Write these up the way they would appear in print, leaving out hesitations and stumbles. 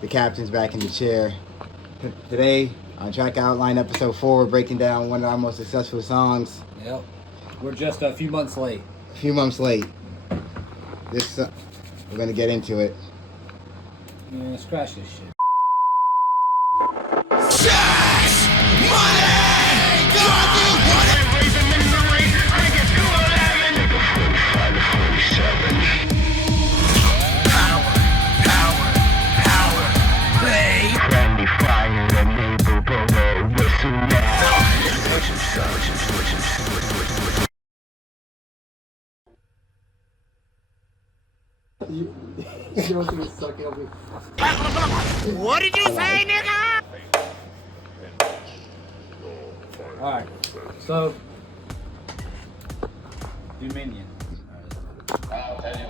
The captain's back in the chair. Today, on Track Outline Episode 4, we're breaking down one of our most successful songs. Yep. We're just a few months late. A few months late. This, we're going to get into it. Man, scratch this shit. What did you say, nigga? Alright, so do Minion.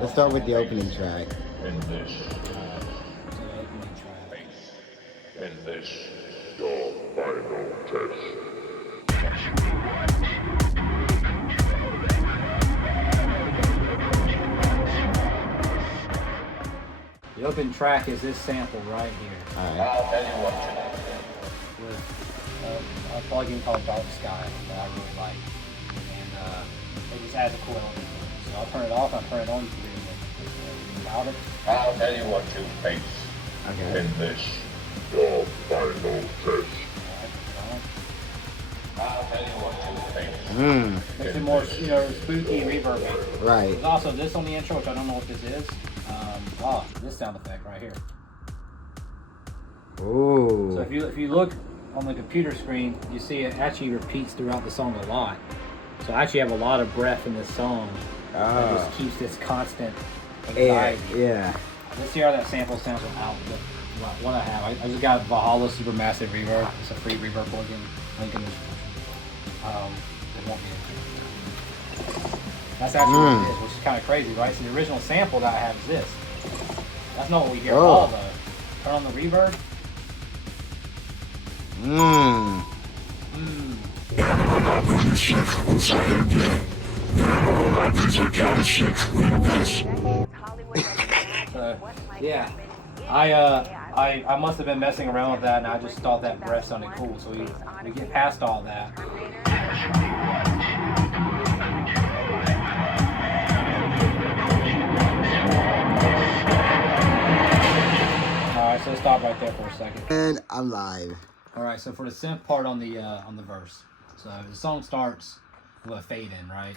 Let's start with the opening track. In this, your final test. The open track is this sample right here. Alright. I'll tell you what to With a plugin called Dark Sky that I really like. And it just adds a cool element. So I'll turn it off, I'll turn it on, you can do anything about it. do. I'll tell you what to face. Okay. In this, your final test. I'll tell you what to face. Makes it more, spooky and reverby. Right. There's also this on the intro, which I don't know what this is. This sound effect right here. Ooh. So if you look on the computer screen, you see it actually repeats throughout the song a lot. So I actually have a lot of breath in this song. That just keeps this constant anxiety. Yeah. Let's see how that sample sounds without what I have. I just got Valhalla Supermassive Reverb. It's a free reverb plugin. Link in the description. It won't be in here. That's actually what it is, which is kind of crazy, right? So the original sample that I have is this. That's not what we hear at all, though. Turn on the reverb. Yeah. I must have been messing around with that, and I just thought that breath sounded cool. So we get past all that. Alright, so let's stop right there for a second. And I'm live. Alright, so for the synth part on the verse. So the song starts with a fade in, right?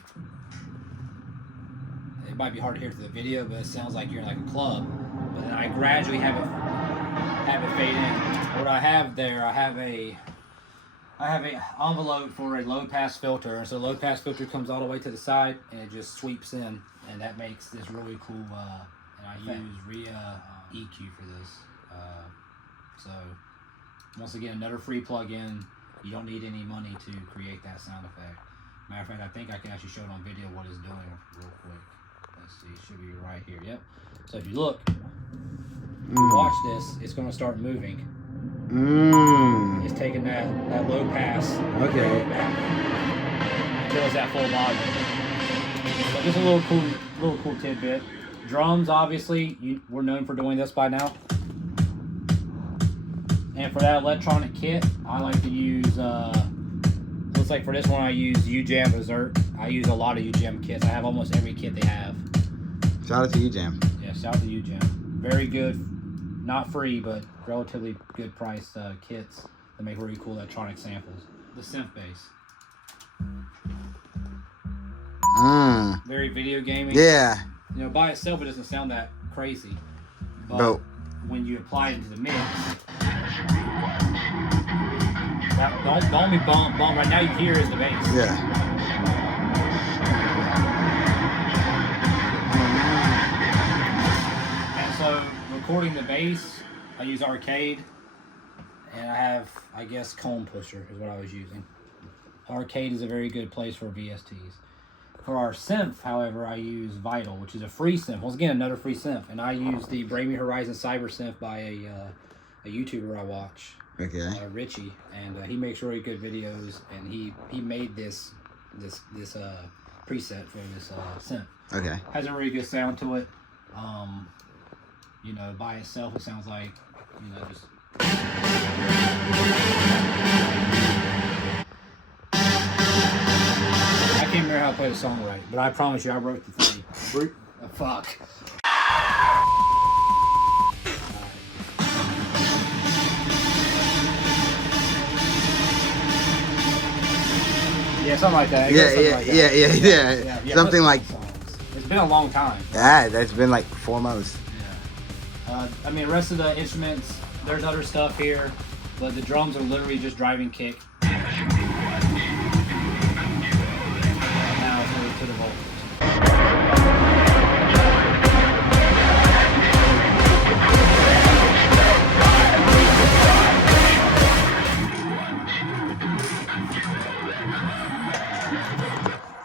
It might be hard to hear through the video, but it sounds like you're in like a club. But then I gradually have it fade in. What I have there, I have a envelope for a low pass filter, and so the low pass filter comes all the way to the side and it just sweeps in, and that makes this really cool. And I use RIA EQ for this. So once again, another free plugin. You don't need any money to create that sound effect. Matter of fact, I think I can actually show it on video what it's doing real quick. Let's see, it should be right here. Yep. So if you look, watch this, it's going to start moving. It's taking that low pass. Okay. Until it's at full volume. So just a little cool tidbit. Drums, obviously, we're known for doing this by now. And for that electronic kit, I like to use, looks like for this one I use UJam Berserk. I use a lot of UJam kits. I have almost every kit they have. Shout out to UJam. Yeah, shout out to UJam. Very good, not free, but relatively good priced kits that make really cool electronic samples. The synth bass. Very video gaming. Yeah. By itself it doesn't sound that crazy. But when you apply it into the mix, the only bump right now you hear is the bass. Yeah. And so recording the bass, I use Arcade, and I have, I guess, Comb Pusher is what I was using. Arcade is a very good place for VSTs. For our synth, however, I use Vital, which is a free synth. Once again, another free synth. And I use the Bring Me Horizon Cyber Synth by a YouTuber I watch, Richie, and he makes really good videos. And he made this preset for this synth. Okay. Has a really good sound to it. You know, by itself, it sounds like, you know, just. I can't remember how to play the song right, but I promise you, I wrote the thing. Fuck. Yeah, something like that. Yeah. Something like. It's been a long time. Yeah, that's been like foremost. Yeah. I mean, the rest of the instruments, there's other stuff here, but the drums are literally just driving kick. Now it's moving to the vocals.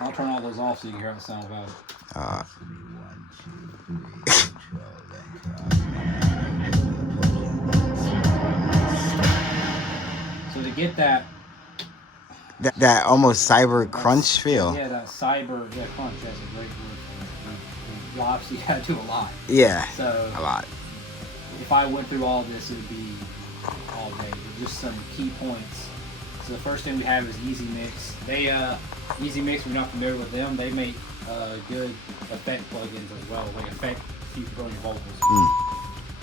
I'll turn all those off so you can hear how it sounds about it. So to get that almost cyber crunch feel. Yeah, that cyber crunch. That's a great word for it. You obviously gotta do a lot. Yeah. So a lot. If I went through all this, it would be all day. But just some key points. So the first thing we have is Easy Mix. Easy Mix, if you're not familiar with them, they make good effect plugins as well. Like effect you can throw on your vocals.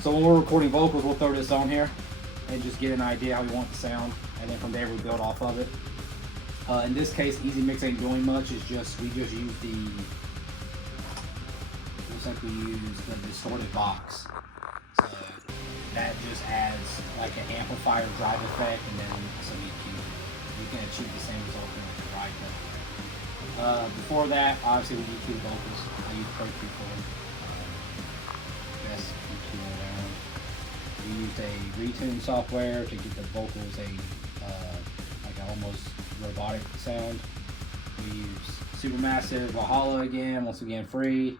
So when we're recording vocals, we'll throw this on here and just get an idea how we want the sound, and then from there we build off of it. In this case, Easy Mix ain't doing much. It's just we just use the looks like we use the distorted box. So that just adds like an amplifier drive effect and then some EQ. You can achieve the same result with the ride cut. Before that, obviously we EQ vocals. I use Pro Q for them. Best EQ around. We used a retune software to get the vocals like an almost robotic sound. We use Supermassive, Valhalla again, once again free.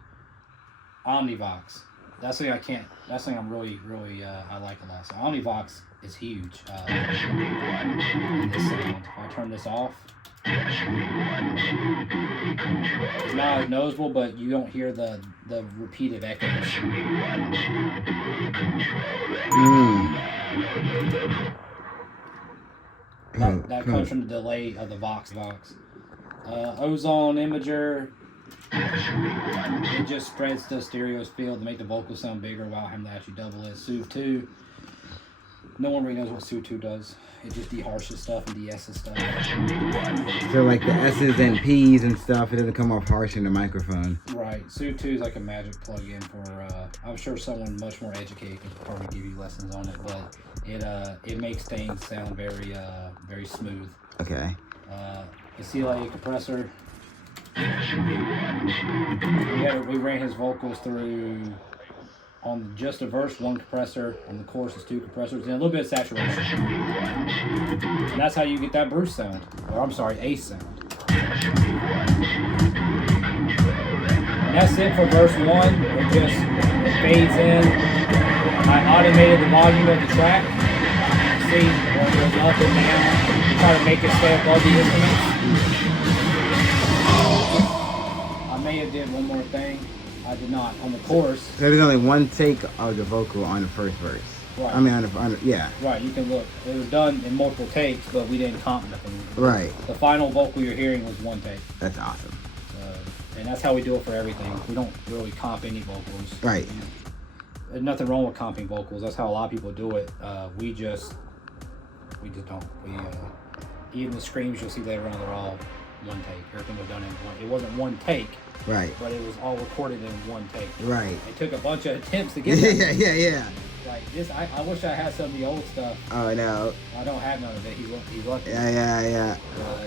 Omnivox. That's something I'm really I like a lot. So Omnivox is huge. In this sound. If I turn this off, it's not as noticeable, but you don't hear the repeated echoes. That comes from the delay of the Vox. Ozone Imager, it just spreads the stereo's field to make the vocals sound bigger without having to actually double it. Soothe 2, no one really knows what Soothe 2 does. It just de-harshes stuff and de-esses stuff. So like the S's and P's and stuff, it doesn't come off harsh in the microphone. Right. Soothe 2 is like a magic plug-in for, I'm sure someone much more educated could probably give you lessons on it, but it makes things sound very smooth. Okay. The CLA compressor. We ran his vocals through on just a verse 1 compressor, on the chorus is 2 compressors, and a little bit of saturation. And that's how you get that Bruce sound, or I'm sorry, Ace sound. And that's it for verse 1. It fades in. I automated the volume of the track. See where it goes up and down. Try to make it stay above the instruments. I may have did one more thing. I did not on the chorus. So there's only one take of the vocal on the first verse. Right. I mean, yeah. Right. You can look. It was done in multiple takes, but we didn't comp nothing. Right. The final vocal you're hearing was 1 take. That's awesome. And that's how we do it for everything. We don't really comp any vocals. Right. There's nothing wrong with comping vocals. That's how a lot of people do it. We just don't. Even the screams you'll see later on, they're all 1 take. Everything was done in one. It wasn't 1 take. Right. But it was all recorded in 1 take. Right. It took a bunch of attempts to get that. Yeah. Like this, I wish I had some of the old stuff. Oh no. I don't have none of it. He's lucky. Yeah.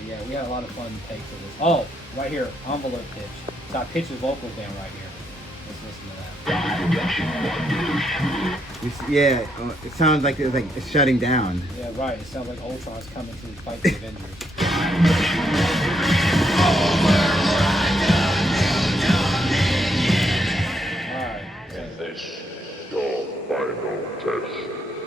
Yeah, we had a lot of fun takes of this. Oh, right here, envelope pitch. So I pitched his vocals down right here. Let's listen to that. Yeah, it sounds like it's shutting down. Yeah, right. It sounds like Ultron's coming to fight the Avengers. Alright. Is this your final test?